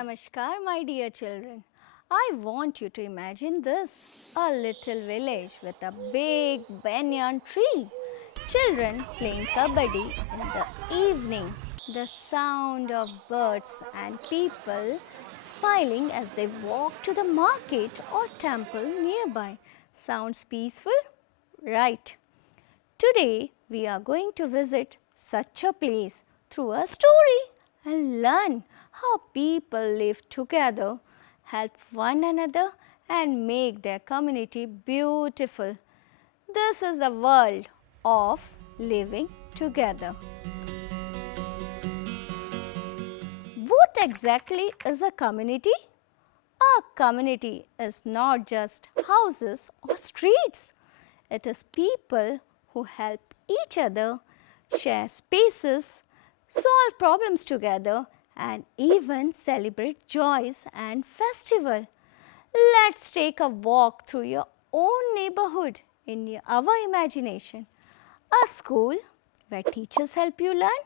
Namaskar, my dear children. I want you to imagine this, a little village with a big banyan tree. Children playing kabaddi in the evening. The sound of birds and people smiling as they walk to the market or temple nearby. Sounds peaceful? Right. Today we are going to visit such a place through a story and learn how people live together, help one another and make their community beautiful. This is a world of living together. What exactly is a community? A community is not just houses or streets. It is people who help each other, share spaces, solve problems together and even celebrate joys and festivals. Let's take a walk through your own neighborhood in our imagination. A school where teachers help you learn,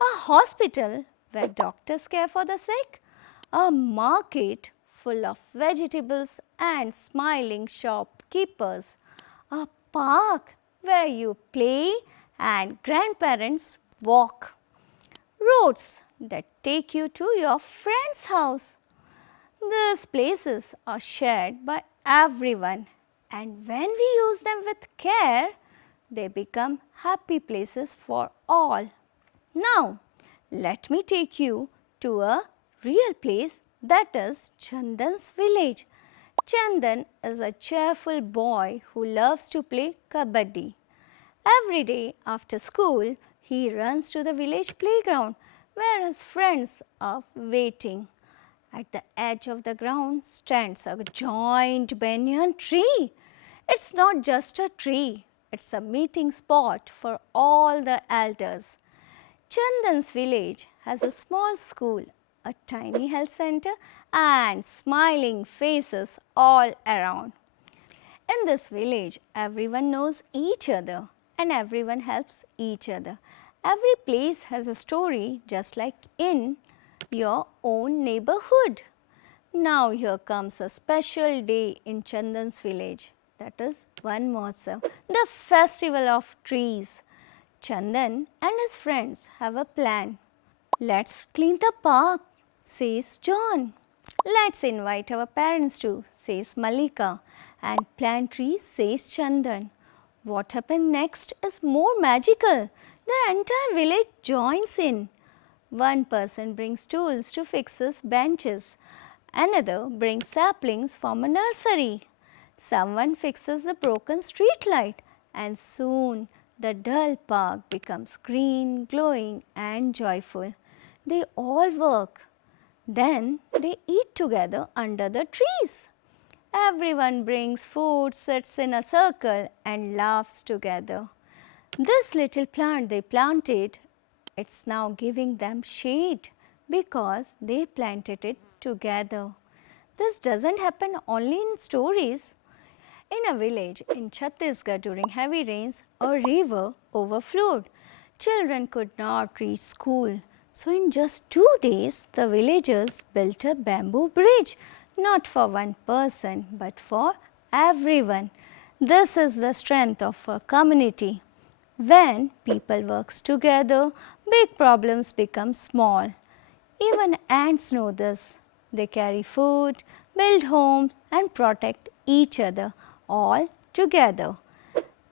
a hospital where doctors care for the sick, a market full of vegetables and smiling shopkeepers, a park where you play and grandparents walk, roads that take you to your friend's house. These places are shared by everyone, and when we use them with care, they become happy places for all. Now, let me take you to a real place, that is Chandan's village. Chandan is a cheerful boy who loves to play kabaddi. Every day after school, he runs to the village playground where his friends are waiting. At the edge of the ground stands a giant banyan tree. It's not just a tree, it's a meeting spot for all the elders. Chandan's village has a small school, a tiny health center and smiling faces all around. In this village, everyone knows each other and everyone helps each other. Every place has a story just like in your own neighborhood. Now here comes a special day in Chandan's village, that is Van Mahotsav, the festival of trees. Chandan and his friends have a plan. Let's clean the park, says John. Let's invite our parents too, says Malika. And plant trees, says Chandan. What happens next is more magical. The entire village joins in. One person brings tools to fix his benches. Another brings saplings from a nursery. Someone fixes the broken street light. And soon the dull park becomes green, glowing and joyful. They all work. Then they eat together under the trees. Everyone brings food, sits in a circle and laughs together. This little plant they planted, it's now giving them shade because they planted it together. This doesn't happen only in stories. In a village in Chhattisgarh during heavy rains, a river overflowed. Children could not reach school. So in just 2 days, the villagers built a bamboo bridge, not for one person but for everyone. This is the strength of a community. When people work together, big problems become small. Even ants know this. They carry food, build homes and protect each other all together.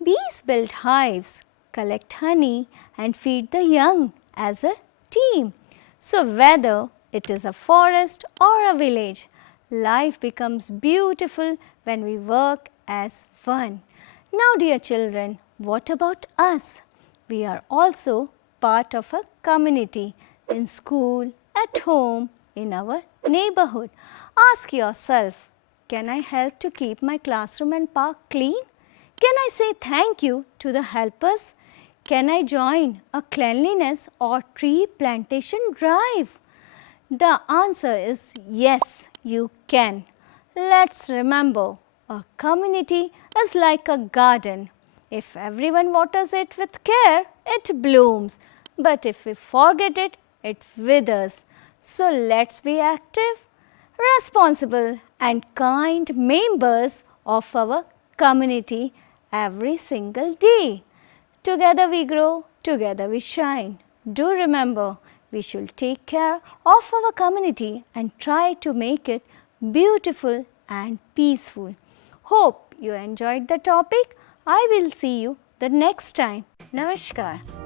Bees build hives, collect honey and feed the young as a team. So whether it is a forest or a village, life becomes beautiful when we work as one. Now dear children, what about us? We are also part of a community in school, at home, in our neighborhood. Ask yourself, can I help to keep my classroom and park clean? Can I say thank you to the helpers? Can I join a cleanliness or tree plantation drive? The answer is yes, you can. Let's remember, a community is like a garden. If everyone waters it with care, it blooms. But if we forget it, it withers. So let's be active, responsible and kind members of our community every single day. Together we grow, together we shine. Do remember, we should take care of our community and try to make it beautiful and peaceful. Hope you enjoyed the topic. I will see you the next time. Namaskar.